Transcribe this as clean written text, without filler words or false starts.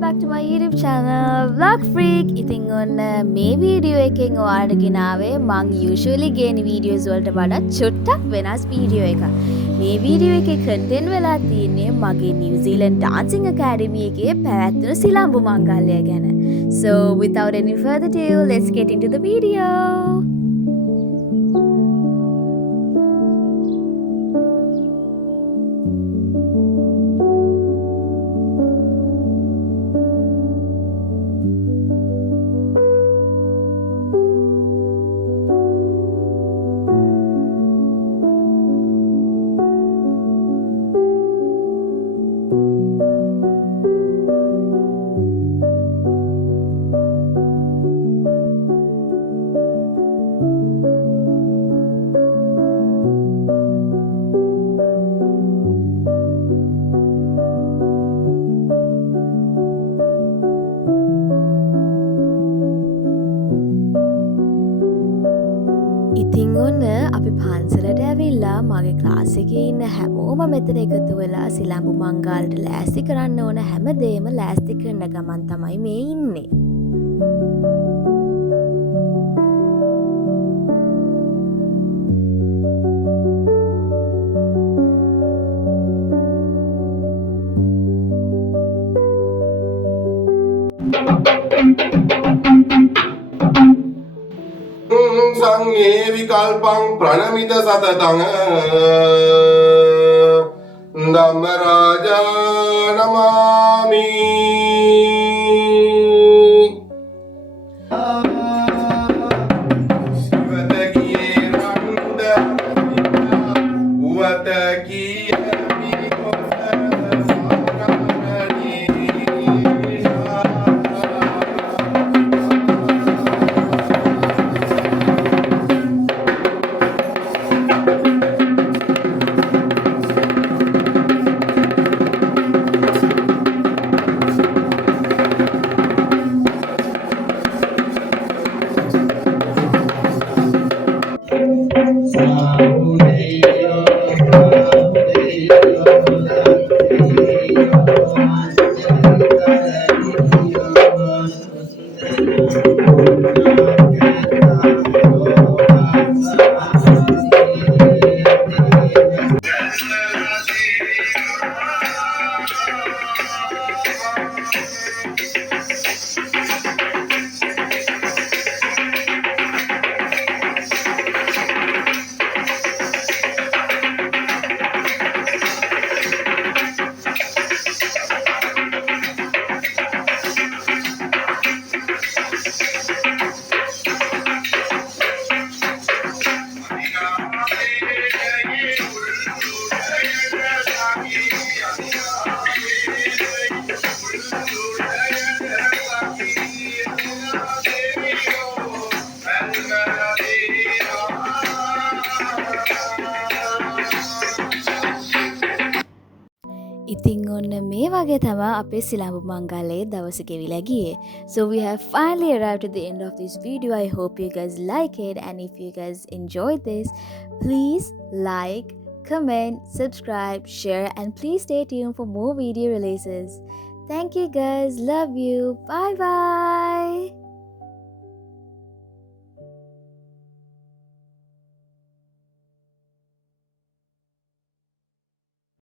welcome back to my YouTube channel Vlog Freak. ඉතින් ඔන්න මේ වීඩියෝ එකෙන් ඔයාලට ගෙනාවේ මං usually ගේන වීඩියෝස් වලට වඩා චුට්ටක් වෙනස් වීඩියෝ එකක්. මේ වීඩියෝ එකේ content වෙලා තියෙන්නේ මගේ New Zealand Dancing Academy එකේ පැවැත්වෙන සිලම්බු මංගල්‍යය ගැන. So without any further ado, let's get into the video. ඉතින් ඔන්න අපි පන්සලට ඇවිල්ලා මගේ ක්ලාස් එකේ ඉන්න හැමෝම මෙතන එකතු වෙලා සිලම්බු මංගල්‍යයට ලෑස්ති කරන්න ඕන හැමදේම ලෑස්ති කරන ගමන් තමයි මේ ඉන්නේ. සංඝේ විකල්පං ප්‍රණමිත සතතං ධම්ම රාජා නමාමි සිවතකියේ රණ්ඩ උවතකියේ ඉතින් ඔන්න මේ වගේ තමයි අපේ සිලම්බු මංගල්‍යයේ දවස ගෙවිලා ගියේ. So we have finally arrived at the end of this video. I hope you guys like it, and if you guys enjoyed this, please like, comment, subscribe, share, and please stay tuned for more video releases. Thank you guys. Love you. Bye bye.